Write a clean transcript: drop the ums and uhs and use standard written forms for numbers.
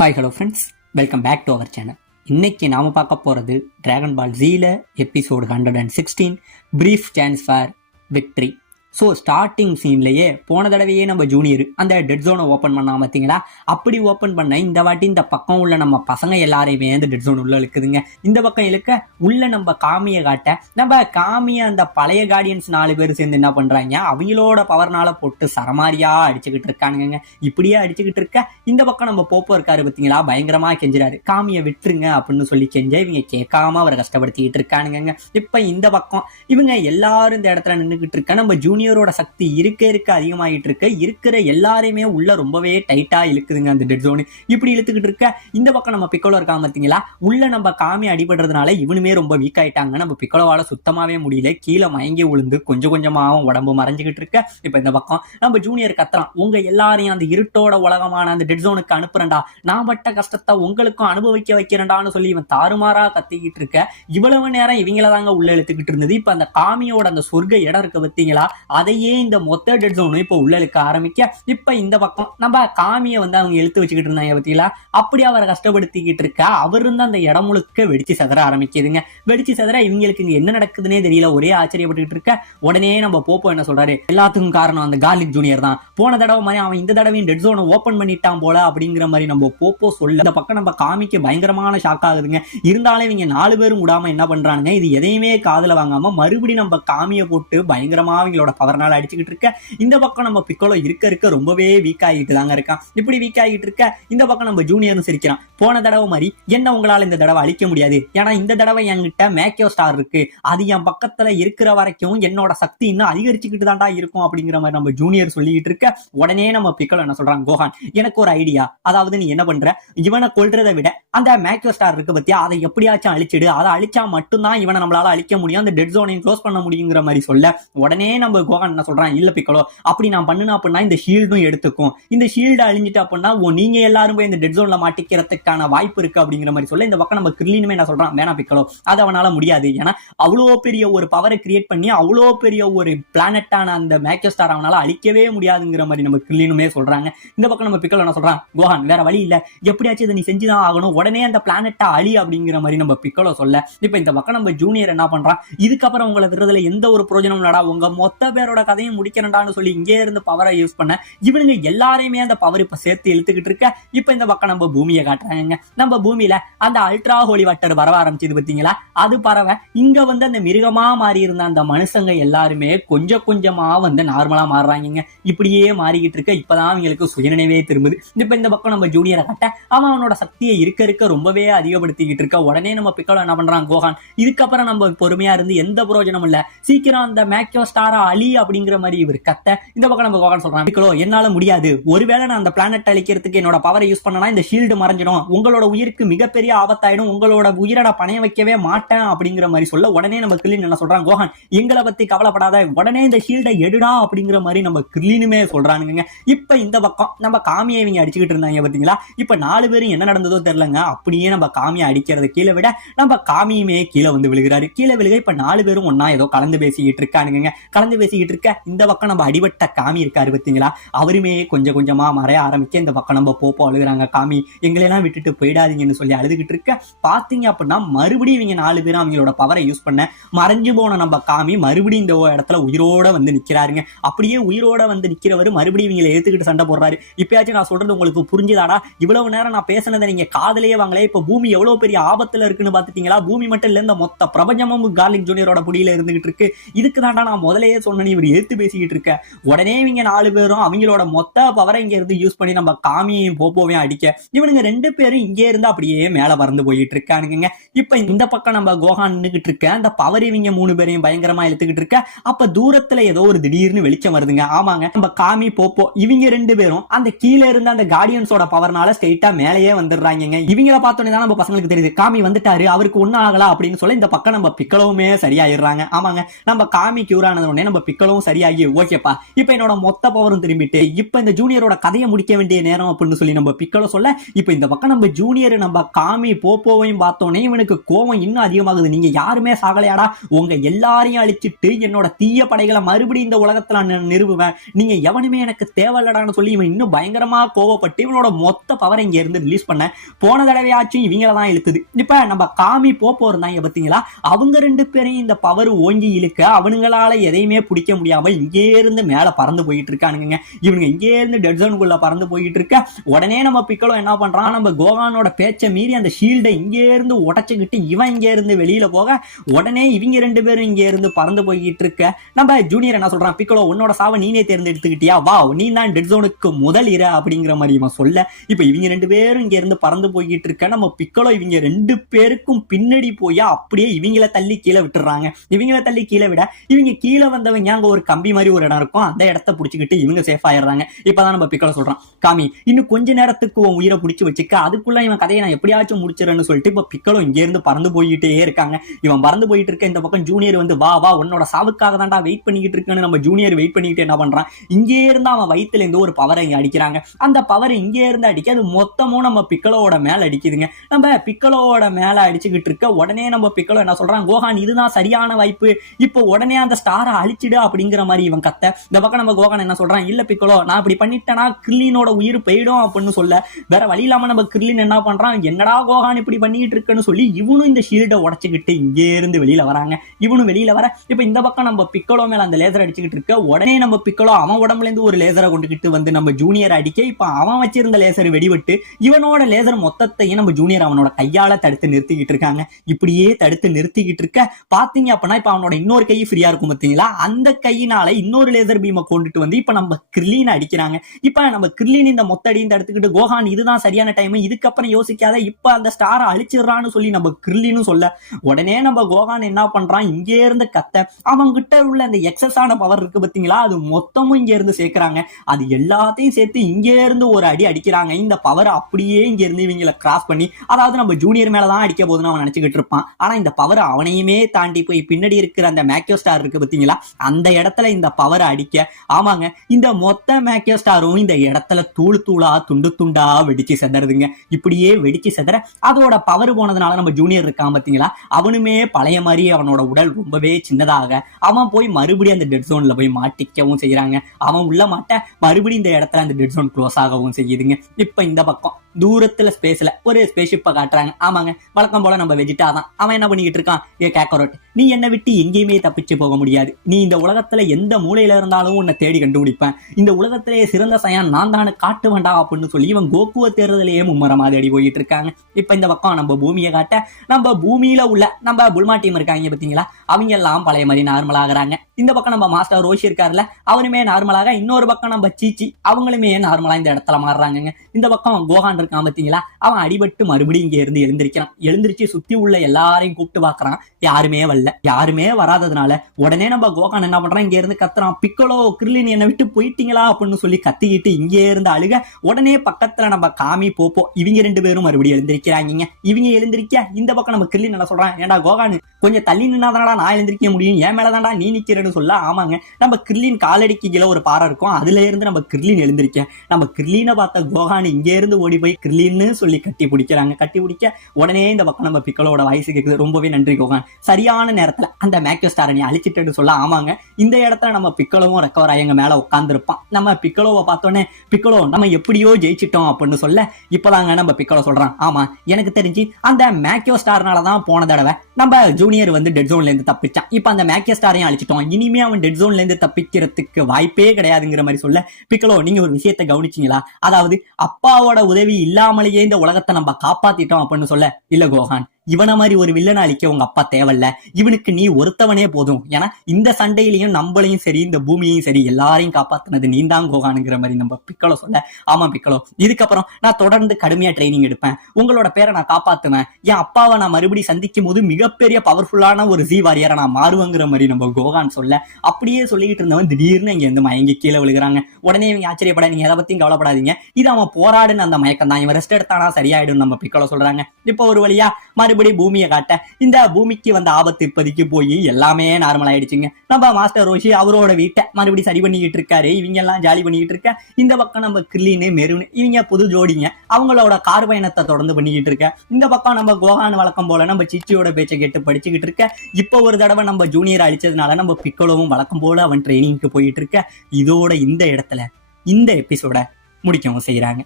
Hi hello friends, welcome back to our channel. இன்னைக்கு நாம பார்க்க போகிறது டிராகன் பால் ஜீல episode 116 brief chance for victory. So starting சீன்லேயே போன தடவையே நம்ம ஜூனியர் அந்த டெட் ஜோனை ஓப்பன் பண்ணாம பார்த்தீங்களா, அப்படி ஓப்பன் பண்ண இந்த வாட்டி இந்த பக்கம் உள்ள நம்ம பசங்க எல்லாரையுமே அந்த டெட் ஜோன் உள்ள இழுக்குதுங்க. இந்த பக்கம் இழுக்க உள்ள நம்ம காமியை காட்ட நம்ம காமியை அந்த பழைய கார்டியன்ஸ் 4 பேர் சேர்ந்து என்ன பண்றாங்க, அவங்களோட பவர்னால போட்டு சரமாரியா அடிச்சுக்கிட்டு இருக்கானுங்க. இப்படியே அடிச்சுக்கிட்டு இருக்க இந்த பக்கம் நம்ம போப்போ இருக்காரு பார்த்தீங்களா, பயங்கரமா கெஞ்சுறாரு, காமியை விட்டுருங்க அப்படின்னு சொல்லி கெஞ்ச இவங்க கேட்காம அவரை கஷ்டப்படுத்திக்கிட்டு இருக்கானுங்க. இப்ப இந்த பக்கம் இவங்க எல்லாரும் இந்த இடத்துல நின்றுகிட்டு இருக்க நம்ம ஜூனியரோட சக்தி இருக்க அதிகமாகிட்டு இருக்க இருக்கிற எல்லாரையுமே உள்ள ரொம்பவே டைட்டா இழுக்குதுங்க அந்த டெட் ஜோன். இப்படி இழுத்துக்கிட்டு இருக்க இந்த பக்கம் நம்ம பிக்கோலோ இருக்காங்க பார்த்தீங்களா, உள்ள நம்ம காமி அடிபடுறதுனால இவனுமே ரொம்ப வீக் ஆயிட்டாங்க. நம்ம பிக்கோலோவால சுத்தமாவே முடியல, கீழே மயங்கி விழுந்து கொஞ்சம் கொஞ்சமாவும் உடம்பு மறைஞ்சுக்கிட்டு இருக்க இப்ப இந்த பக்கம் நம்ம ஜூனியர் கத்துறான், உங்க எல்லாரையும் அந்த இருட்டோட உலகமான அந்த டெட் ஜோனுக்கு அனுப்புறேன்டா, நான் பட்ட கஷ்டத்தை உங்களுக்கும் அனுபவிக்க வைக்கிறேன்டான்னு சொல்லி இவன் தாறுமாறா கத்திக்கிட்டு இருக்க இவ்வளவு நேரம் இவங்கள தாங்க உள்ள இழுத்துக்கிட்டு இருந்தது. இப்ப அந்த காமியோட அந்த சொர்க்க இடம் இருக்கு பார்த்தீங்களா, அதையே இந்த மொத்த டெட் ஜோனும் இப்ப உள்ள இழுக்க ஆரம்பிக்க இப்ப இந்த பக்கம் நம்ம காமியை வந்து அவங்க இழுத்து வச்சுக்கிட்டு இருந்தாங்க பார்த்தீங்களா, அப்படி அவரை கஷ்டப்படுத்திக்கிட்டு இருக்க அவர் இருந்து அந்த இடம் முழுக்க வெடிச்சு சதற ஆரம்பிக்குதுங்க. வெடிச்சு சதற இவங்களுக்கு இங்க என்ன நடக்குதுன்னே தெரியல, ஒரே ஆச்சரியப்பட்டுக்கிட்டு இருக்க உடனே நம்ம போப்போ என்ன சொல்றாரு, எல்லாத்துக்கும் காரணம் அந்த கார்லிக் ஜூனியர் தான், போன தடவை மாதிரி அவன் இந்த தடவையும் டெட் ஜோனை ஓபன் பண்ணிட்டான் போல அப்படிங்கிற மாதிரி நம்ம போப்போ சொல்ல இந்த பக்கம் நம்ம காமிக்கு பயங்கரமான ஷாக் ஆகுதுங்க. இருந்தாலும் இவங்க 4 பேரும் விடாம என்ன பண்றானுங்க, இது எதையுமே காதுல வாங்காம மறுபடியும் நம்ம காமியை போட்டு பயங்கரமா அவங்களோட பவர்னால அடிச்சுக்கிட்டு இருக்க இந்த பக்கம் நம்ம பிக்கோலோ இருக்க ரொம்பவே வீக் ஆகிட்டு தாங்க இருக்கான். இப்படி வீக் ஆகிட்டு இருக்க இந்த பக்கம் நம்ம ஜூனியரும் சிரிக்கிறான், போன தடவை மாதிரி என்ன உங்களால இந்த தடவை அழிக்க முடியாது, ஏன்னா இந்த தடவை என்கிட்ட மேக்கியோ ஸ்டார் இருக்கு, அது என் பக்கத்துல இருக்கிற வரைக்கும் என்னோட சக்தி இன்னும் அதிகரிச்சுக்கிட்டு தான்டா இருக்கும் அப்படிங்கிற மாதிரி நம்ம ஜூனியர் சொல்லிட்டு இருக்க உடனே நம்ம பிக்கோலோ என்ன சொல்றான், கோஹான் எனக்கு ஒரு ஐடியா, அதாவது நீ என்ன பண்ற, இவனை கொல்றதை விட அந்த மேக்கியோ ஸ்டார் இருக்கு பத்தியா, அதை எப்படியாச்சும் அழிச்சிடு, அதை அழிச்சா மட்டும்தான் இவனை நம்மளால அழிக்க முடியும், அந்த டெட் ஜோனையும் க்ளோஸ் பண்ண முடியுங்கிற மாதிரி சொல்ல உடனே நம்ம கோஹான் என்ன சொல்றான், இல்ல பிக்கோலோ அப்படி நான் பண்ணுனா அப்படின்னா இந்த ஷீல்டும் எடுத்துக்கும், இந்த ஷீல்டு அழிஞ்சிட்டு அப்படின்னா நீங்க எல்லாரும் போய் இந்த டெட் ஜோன்ல மாட்டிக்கிறதுக்கான வாய்ப்பு இருக்கு அப்படிங்கிற மாதிரி சொல்ல இந்த பக்கம் நம்ம கிர்லினுமே என்ன சொல்றான், வேணா பிக்கோலோ அது அவனால முடியாது, ஏன்னா அவ்வளோ பெரிய ஒரு பவரை கிரியேட் பண்ணி அவ்வளோ பெரிய ஒரு பிளானட்டான அந்த மேக்கியோ ஸ்டார் அவனால அழிக்கவே முடியாதுங்கிற மாதிரி நம்ம கிர்லினுமே சொல்றாங்க. இந்த பக்கம் நம்ம பிக்கோலோ என்ன சொல்றான், கோஹான் வேற வழி இல்ல, எப்படியாச்சும் இதை நீ செஞ்சுதான் ஆகணும், உடனே அந்த பிளானட்டா அழி அப்படிங்கிற மாதிரி நம்ம பிக்கோலோ சொல்ல இப்ப இந்த பக்கம் நம்ம ஜூனியர் என்ன பண்றான், இதுக்கப்புறம் உங்களை விடுறதுல எந்த ஒரு பிரயோஜனம் இல்லடா, உங்க மொத்த பேரோட கதையும் முடிக்கிறேன்டான்னு சொல்லி இங்கே இருந்து பவரை யூஸ் பண்ண இவனுங்க எல்லாரையுமே அந்த பவர் இப்ப சேர்த்து இழுத்துக்கிட்டு இருக்க இப்ப இந்த பக்கம் நம்ம பூமியை காட்டுறாங்க. நம்ம பூமியில அந்த அல்ட்ரா ஹோலி வாட்டர் வர ஆரம்பிச்சது பார்த்தீங்களா, அது பறவை இங்க வந்து அந்த மிருகமா மாறி இருந்த அந்த மனுஷங்க எல்லாருமே கொஞ்சம் கொஞ்சமா வந்து நார்மலா மாறுறாங்க. இப்படியே மாறிக்கிட்டு இருக்க இப்பதான் அவங்களுக்கு சுயநினைவே திரும்புது. இப்ப இந்த பக்கம் நம்ம ஜூனியரை காட்ட அவனோட சக்தியை இருக்க ரொம்பவே அதிகப்படுத்திக்கிட்டு இருக்க உடனே நம்ம பிக்கோலோ என்ன பண்றான், கோஹான் இதுக்கப்புறம் நம்ம பொறுமையா இருந்து எந்த பிரயோஜனம் இல்ல, சீக்கிரம் அந்த மேக்கியோ ஸ்டாரா அழி அப்படிங்கிற மாதிரி இவர் கத்த இந்த பக்கம் நம்ம கோஹான் சொல்றான், பிக்கோலோ என்னால முடியாது, ஒருவேளை நான் அந்த பிளானட் அழிக்கிறதுக்கு என்னோட பவரை யூஸ் பண்ணனா இந்த ஷீல்டு மறைஞ்சிடும், உங்களோட உயிருக்கு மிகப்பெரிய ஆபத்தாயிடும், உங்களோட உயிரோட பணைய வைக்கவே மாட்டேன் அப்படிங்கிற மாதிரி சொல்ல உடனே நம்ம கிர்லின் என்ன சொல்றான், கோஹான் எங்களை பத்தி கவலைப்படாத, உடனே இந்த ஷீல்டை எடுடா அப்படிங்கிற மாதிரி நம்ம கிர்லினுமே சொல்றானுங்க. இப்ப இந்த பக்கம் நம்ம காமியை இவங்க அடிச்சுக்கிட்டு இருந்தாங்க பாத்தீங்களா, இப்ப 4 பேரும் என்ன நடந்ததோ தெரியலங்க, அப்படியே நம்ம காமியை அடிக்கிறத கீழே விட நம்ம காமியுமே கீழே வந்து விழுகிறாரு. கீழே விழுக இப்ப 4 பேரும் ஒன்னா ஏதோ கலந்து பேசிக்கிட்டு இருக்கானுங்க. கலந்து பேசிக்கிட்டு இருக்க இந்த பக்கம் நம்ம அடிபட்ட காமி இருக்காரு பாத்தீங்களா, அவருமே கொஞ்சம் கொஞ்சமா மறைய ஆரம்பிக்க இந்த பக்கம் நம்ம போப்போ அழுகுறாங்க, காமி எங்களெல்லாம் விட்டுட்டு போயிடாதீங்கன்னு சொல்லி அழுதுகிட்டு இருக்க பாத்தீங்க அப்படின்னா மறுபடியும் இவங்க 4 பேரும் அவங்களோட பவரை யூஸ் பண்ண மறைஞ்சு போன நம்ம காமி மறுபடியும் இந்த இடத்துல உயிரோட வந்து நிக்கிறாருங்க. அப்படியே உயிரோட வந்து நிக்கிறவரு மறுபடியும் இவங்களை எடுத்துக்கிட்டு சண்டை போடுறாரு. இப்பயாச்சும் நான் சொல்றது உங்களுக்கு புரிஞ்சுதாடா, இவ்வளவு நேரம் நான் பேசினதை நீங்க காதலையே வாங்கல, இப்ப பூமி எவ்வளவு பெரிய ஆபத்துல இருக்குன்னு பாத்துட்டீங்களா, பூமி மட்டும் இல்ல இந்த மொத்த பிரபஞ்சமும் கார்லிக் ஜூனியரோட புடியில இருந்துகிட்டு இருக்கு, இதுக்கு தாண்டா நான் முதலையே சொன்னேன் இவர் எடுத்து பேசிக்கிட்டு இருக்க. உடனே இவங்க 4 பேரும் அவங்களோட மொத்த பவரை இங்க இருந்து யூஸ் பண்ணி நம்ம காமியையும் போப்போவையும் அடிக்க இவனுங்க 2 பேரும் இங்கே இருந்து அப்படியே மேல பறந்து போயிட்டு இருக்கானுங்க. இப்ப இந்த பக்கம் நம்ம கோஹான் நின்னுகிட்டு இருக்க அந்த பவர் இவங்க 3 பேரையும் பயங்கரமா இழுத்துக்கிட்டு இருக்க அப்ப தூரத்துல ஏதோ ஒரு திடீர்னு வெளிச்சம் வருதுங்க. ஆமாங்க, நம்ம காமி போப்போ இவங்க 2 பேரும் அந்த கீழே இருந்த அந்த கார்டியன்ஸோட பவர்னால ஸ்ட்ரெயிட்டா மேலேயே வந்துடுறாங்க. இவங்கள பார்த்தோன்னே தான் நம்ம பசங்களுக்கு தெரியுது காமி வந்துட்டாரு, அவருக்கு ஒன்னும் ஆகலாம் அப்படின்னு சொல்ல இந்த பக்கம் நம்ம பிக்கலவுமே சரியாயிடுறாங்க. ஆமாங்க, நம்ம காமி கியூர் ஆனது உடனே நம்ம பிக்கலும் சரியாகி ஓகேப்பா இப்ப என்னோட மொத்த பவரும் திரும்பிட்டு இப்ப இந்த ஜூனியரோட கதையை முடிக்க வேண்டிய நேரம் அப்படின்னு சொல்லி நம்ம பிக்கலோ சொல்ல, இப்ப இந்த பக்கம் நம்ம ஜூனியர் நம்ம காமி போப்போவையும் பார்த்தோன்னே இவனுக்கு கோவம் இன்னும் அதிகமாகுது. நீங்க யாருமே சாகலையாடா, உங்க எல்லாரையும் அழிச்சிட்டு என்னோட தீய படைகளை மறுபடியும் இந்த உலகத்துல நான் நிறுவுவேன், நீங்க எவனுமே எனக்கு தேவையில்லடான்னு சொல்லி இவன் இன்னும் பயங்கரமா கோவப்பட்டு இவனோட மொத்த பவரை இங்க இருந்து ரிலீஸ் பண்ண போன தடவையாச்சும் இவங்களதான் இழுக்குது. இப்ப நம்ம காமி போப்போ இருந்தாங்க பாத்தீங்களா, அவங்க ரெண்டு பேரையும் இந்த பவர் ஓங்கி இழுக்க அவனுங்களால எதையுமே பிடிக்க முடியாம இங்கே இருந்து மேல பறந்து போயிட்டு இருக்கானுங்க. இவனுங்க இங்கே இருந்து டெட் ஜோனுக்குள்ள பறந்து போயிட்டு இருக்க உடனே நம்ம பிக்கலோ என்ன பண்றான், நம்ம கோகானோட பேச்சை மீறி அந்த ஷீல்டை இங்கே இருந்து உடைச்சுக்கிட்டு இவன் இங்கே இருந்து வெளியில போக உடனே இவங்க ரெண்டு பேரும் இங்கே இருந்து பறந்து போயிட்டு இருக்க நம்ம ஜூனியர் என்ன சொல்றான், பிக்கலோ உன்னோட சாவை நீனே தேர்ந்தெடுத்துக்கிட்டியா, வா நீ தான் டெட் ஜோனுக்கு முதல் இர அப்படிங்கிற மாதிரி இவன் சொல்ல, இப்ப இவங்க ரெண்டு பேரும் இங்க இருந்து பறந்து போய்கிட்டு இருக்க நம்ம பிக்கலோ இவங்க ரெண்டு பேருக்கும் பின்னாடி போய் அப்படியே இவங்களை தள்ளி கீழே விட்டுறாங்க. இவங்களை தள்ளி கீழே விட இவங்க கீழே வந்தவங்க அங்க ஒரு கம்பி மாதிரி ஒரு இடம் இருக்கும், அந்த இடத்த புடிச்சுக்கிட்டு இவங்க சேஃப் ஆயிடுறாங்க. இப்பதான் நம்ம பிக்கலோ சொல்றான், காமி இன்னும் கொஞ்ச நேரத்துக்கு உன் உயிரை பிடிச்சி வச்சுக்க, அதுக்குள்ள இவன் கதையை நான் எப்படியாச்சும் முடிச்சிடறேன்னு சொல்லிட்டு இப்ப பிக்கலோ இங்க இருந்து பறந்து போயிட்டே இருக்காங்க. இவன் பறந்து போயிட்டு இருக்க இந்த பக்கம் ஜூனியர் வந்து வா வா உன்னோட சாவுக்காக தான்டா வெயிட் பண்ணிக்கிட்டு இருக்குன்னு நம்ம ஜூனியர் வெயிட் பண்ணிக்கிட்டு என்ன பண்றான், இங்கே இருந்து அவன் வயிற்றுல இருந்து ஒரு பவரை இங்க அடிக்கிறாங்க. அந்த பவர் இங்கே இருந்து அடிக்க அது மொத்தமும் நம்ம பிக்கலோட மேல அடிக்குதுங்க. நம்ம பிக்கலோட மேல அடிச்சுக்கிட்டு இருக்க உடனே நம்ம பிக்கலோ என்ன சொல்றான், கோகான் இதுதான் சரியான வாய்ப்பு, இப்போ உடனே அந்த ஸ்டாரை அழிச்சிடு அப்படிங்கிற மாதிரி இவன் கத்த. இந்த பக்கம் நம்ம கோகான் என்ன சொல்றான், இல்ல பிக்கலோ நான் இப்படி பண்ணிட்டேன்னா கிர்லினோட உயிர் போயிடும் அப்படின்னு சொல்ல, வேற வழி இல்லாம நம்ம கிர்லின் என்ன பண்றான், என்னடா கோகான் இப்படி பண்ணிட்டு இருக்குன்னு சொல்லி இவனும் இந்த ஷீல்டை உடைச்சுக்கிட்டு இங்கே இருந்து வெளியில வராங்க. இவனும் வெளியில வர இப்ப இந்த பக்கம் நம்ம பிக்கலோ மேல அந்த லேசர் அடிச்சுக்கிட்டு இருக்க உடனே நம்ம பிக்கலோ அவன் உடம்புல இருந்து ஒரு லேசரை கொண்டுகிட்டு வந்து நம்ம ஜூனியர் அடிக்க, இப்ப அவன் வச்சிருந்த லேசர் வெடிவிட்டு இவனோட லேசர் மொத்தத்தையும் நம்ம ஜூனியர் அவனோட கையால தடுத்து நிறுத்திக்கிட்டு இருக்காங்க. இப்படியே தடுத்து நிறுத்திக்கிட்டு இருக்க பாத்தீங்க அப்படின்னா இப்ப அவனோட இன்னொரு கை ஃப்ரீயா இருக்கும் பாத்தீங்களா, அந்த கையினால இன்னொரு லேசர் பீமை கொண்டுட்டு வந்து இப்ப நம்ம கிர்லின் அடிக்கிறாங்க. இப்ப நம்ம கிர்லின் இந்த மொத்த அடியும் தடுத்துக்கிட்டு கோகான் இதுதான் சரியான டைம், இதுக்கப்புறம் யோசிக்காத இப்ப அந்த ஸ்டாரை அழிச்சிடறான்னு சொல்லி நம்ம கிர்லினும் சொல்ல, உடனே நம்ம கோகான் என்ன பண்றான், இங்கே இருந்து கத்த அவங்க கிட்ட உள்ள அந்த எக்ஸஸ் ஆன பவர் இருக்கு பாத்தீங்களா, அது மொத்தமும் இங்க இருந்து சேர்க்கிறாங்க. அது எல்லாத்தையும் சேர்த்து இங்க இருந்து ஒரு அடி அடிக்கிறாங்க. இந்த பவர் அப்படியே இங்க இருந்து இவங்களை கிராஸ் பண்ணி, அதாவது நம்ம ஜூனியர் மேலதான் அடிக்க போதுன்னு அவன் நினைச்சுக்கிட்டு இருப்பான். ஆனா இந்த பவர் அவனையுமே தாண்டி போய் பின்னாடி இருக்கிற அந்த மேக்கியோ ஸ்டார் இருக்கு பாத்தீங்களா, அந்த இடத்துல இந்த பவர் அடிக்க, ஆமாங்க இந்த மொத்த மேக்கியோ ஸ்டாரும் இந்த இடத்துல தூள் தூளா துண்டு துண்டா வெடிச்சு செதறதுங்க. இப்படியே வெடிச்சு செதற அதோட பவர் போனதுனால நம்ம ஜூனியர் இருக்கான் பாத்தீங்களா, அவனுமே பழைய மாதிரி அவனோட உடல் ரொம்பவே சின்னதாக அவன் போய் மறுபடியும் அந்த டெட் ஜோன்ல போய் மாட்டிக்கவும் செய்யறாங்க. அவன் உள்ள மாட்ட மறுபடியும் இந்த இடத்துல அந்த டெட் ஜோன் க்ளோஸ் ஆகவும் செய்யுதுங்க. இப்ப இந்த பக்கம் தூரத்துல ஸ்பேஸ்ல ஒரு ஸ்பேஸ்ஷிப்பை காட்டுறாங்க. ஆமாங்க வழக்கம் போல நம்ம வெஜிட்டா தான். அவன் என்ன பண்ணிக்கிட்டு இருக்கான், ஏ கேக்கரோட் நீ என்னை விட்டு எங்கேயுமே தப்பிச்சு போக முடியாது, நீ இந்த உலகத்துல எந்த மூலையில இருந்தாலும் உன்னை தேடி கண்டுபிடிப்பேன், இந்த உலகத்திலேயே சிறந்த சயான் நான் தானே காட்டு வேண்டாம் அப்படின்னு சொல்லி இவன் கோகுவ தேர்தலையே மும்மரமா தேடி போயிட்டு இருக்காங்க. இப்ப இந்த பக்கம் நம்ம பூமியை காட்ட, நம்ம பூமியில உள்ள நம்ம புல்மா டீம் இருக்காங்க பாத்தீங்களா, அவங்க எல்லாம் பழைய மாதிரி நார்மல் ஆகுறாங்க. இந்த பக்கம் நம்ம மாஸ்டர் ரோஷி இருக்காருல அவனுமே நார்மலாக, இன்னொரு பக்கம் நம்ம சீச்சி அவங்களுமே நார்மலா இந்த இடத்துல மாறுறாங்க. இந்த பக்கம் கோகான் இருக்கான் பாத்தீங்களா, அவன் அடிபட்டு மறுபடியும் இங்க இருந்து எழுந்திருக்கிறான். எழுந்திருச்சு சுத்தி உள்ள எல்லாரையும் கூப்பிட்டு பாக்குறான், யாருமே வரல. யாருமே வராததுனால உடனே நம்ம கோகான் என்ன பண்றான், இங்க இருந்து கத்துறான், பிக்கலோ கிர்லின் என்னை விட்டு போயிட்டீங்களா அப்படின்னு சொல்லி கத்திக்கிட்டு இங்கே இருந்து அழுக, உடனே பக்கத்துல நம்ம காமி போப்போ இவங்க ரெண்டு பேரும் மறுபடியும் எழுந்திருக்கிறாங்க. இவங்க எழுந்திருக்க இந்த பக்கம் நம்ம கிர்லின் என்ன சொல்றான், ஏன்டா கோகான் கொஞ்சம் தள்ளி நின்னாதானடா நான் எழுந்திருக்க முடியும், ஏன் மேலதான்டா நீ நிக்கிறேன்னு சொல்ல, ஆமாங்க நம்ம கிர்லின் காலடிக்கு கீழே ஒரு பாறை இருக்கும், அதுல இருந்து நம்ம கிர்லின் எழுந்திருக்க, நம்ம கிர்லினை பார்த்த கோகான் இங்கே இருந்து ஓடி போய் கிர்லின்னு சொல்லி கட்டி பிடிக்கிறாங்க. கட்டி பிடிக்க உடனே இந்த பக்கம் நம்ம பிக்கலோட வாய்ஸ் கேக்குது, ரொம்பவே நன்றி கோகான், சரியான நேரத்துல அந்த மேக்கியோ ஸ்டாரை நீ அழிச்சிட்டு சொல்ல, ஆமாங்க இந்த இடத்துல நம்ம பிக்கலோவும் ரெக்கவர் ஆகி எங்க மேல உட்கார்ந்து இருப்பான். நம்ம பிக்கலோவை பார்த்தோன்னே பிக்கலோ நம்ம எப்படியோ ஜெயிச்சிட்டோம் அப்படின்னு சொல்ல, இப்பதாங்க நம்ம பிக்கலோ சொல்றான், ஆமா எனக்கு தெரிஞ்சு அந்த மேக்கியோ ஸ்டார்னாலதான் போன தடவை நம்ம ஜூனியர் வந்து டெட் ஜோன்ல இருந்து தப்பிச்சான், இப்ப அந்த மேக்கியோ ஸ்டாரையும் அழிச்சிட்டோம், இனிமே அவன் டெட் ஜோன்ல இருந்து தப்பிக்கிறதுக்கு வாய்ப்பே கிடையாதுங்கிற மாதிரி சொல்ல, பிக்கலோ நீங்க ஒரு விஷயத்தை கவனிச்சீங்களா, அதாவது அப்பாவோட உதவி இல்லாமலேயே இந்த உலகத்தை நம்ம காப்பாத்திட்டோம் அப்படின்னு சொல்ல, இல்ல கோகான் இவனை மாதிரி ஒரு வில்லனை அழிக்க உங்க அப்பா தேவையில்ல, இவனுக்கு நீ ஒருத்தவனே போதும், ஏன்னா இந்த சண்டையிலையும் நம்மளையும் சரி இந்த பூமியையும் சரி எல்லாரையும் காப்பாத்தினது நீ தான் கோகானுங்கிற மாதிரி நம்ம பிக்கலோ சொல்ல, ஆமா பிக்கலோ இதுக்கப்புறம் நான் தொடர்ந்து கடுமையா ட்ரைனிங் எடுப்பேன், உங்களோட பேரை நான் காப்பாத்துவேன், என் அப்பாவை நான் மறுபடியும் சந்திக்கும் போது மிகப்பெரிய பவர்ஃபுல்லான ஒரு ஜி வாரியரை நான் மாறுவேங்கிற மாதிரி நம்ம கோகான் சொல்ல, அப்படியே சொல்லிக்கிட்டு இருந்தவன் திடீர்னு இங்க இருந்து மயங்கி கீழே விழுகிறாங்க. உடனே இவங்க ஆச்சரியப்பட, நீங்க எதை பத்தியும் கவலைப்படாதீங்க, இது அவன் போராடுன்னு அந்த மயக்கம் தான், இவன் ரெஸ்ட் எடுத்தானா சரியாயிடும் நம்ம பிக்கலோ சொல்றாங்க. இப்போ ஒரு வழியா மறுபடியும் மறுபடியும் பூமியை காட்ட இந்த பூமிக்கு வந்த ஆபத்து இப்போதைக்கு போய் எல்லாமே நார்மல் ஆயிடுச்சுங்க. நம்ம மாஸ்டர் ரோஷி அவரோட வீட்டை மறுபடியும் சரி பண்ணிக்கிட்டு இருக்காரு. இவங்க எல்லாம் ஜாலி பண்ணிக்கிட்டு இருக்க. இந்த பக்கம் நம்ம கிர்லின்னு மெருனு இவங்க புது ஜோடிங்க, அவங்களோட கார் பயணத்தை தொடர்ந்து பண்ணிக்கிட்டு இருக்க. இந்த பக்கம் நம்ம கோகான் வழக்கம் போல நம்ம சிச்சியோட பேச்சை கேட்டு படிச்சுக்கிட்டு இருக்க. இப்போ ஒரு தடவை நம்ம ஜூனியர் அழிச்சதுனால நம்ம பிக்கோலவும் வழக்கம் போல அவன் ட்ரைனிங்க்கு போயிட்டு இருக்க. இதோட இந்த இடத்துல இந்த எபிசோட முடிக்கவும் செய்யறாங்க.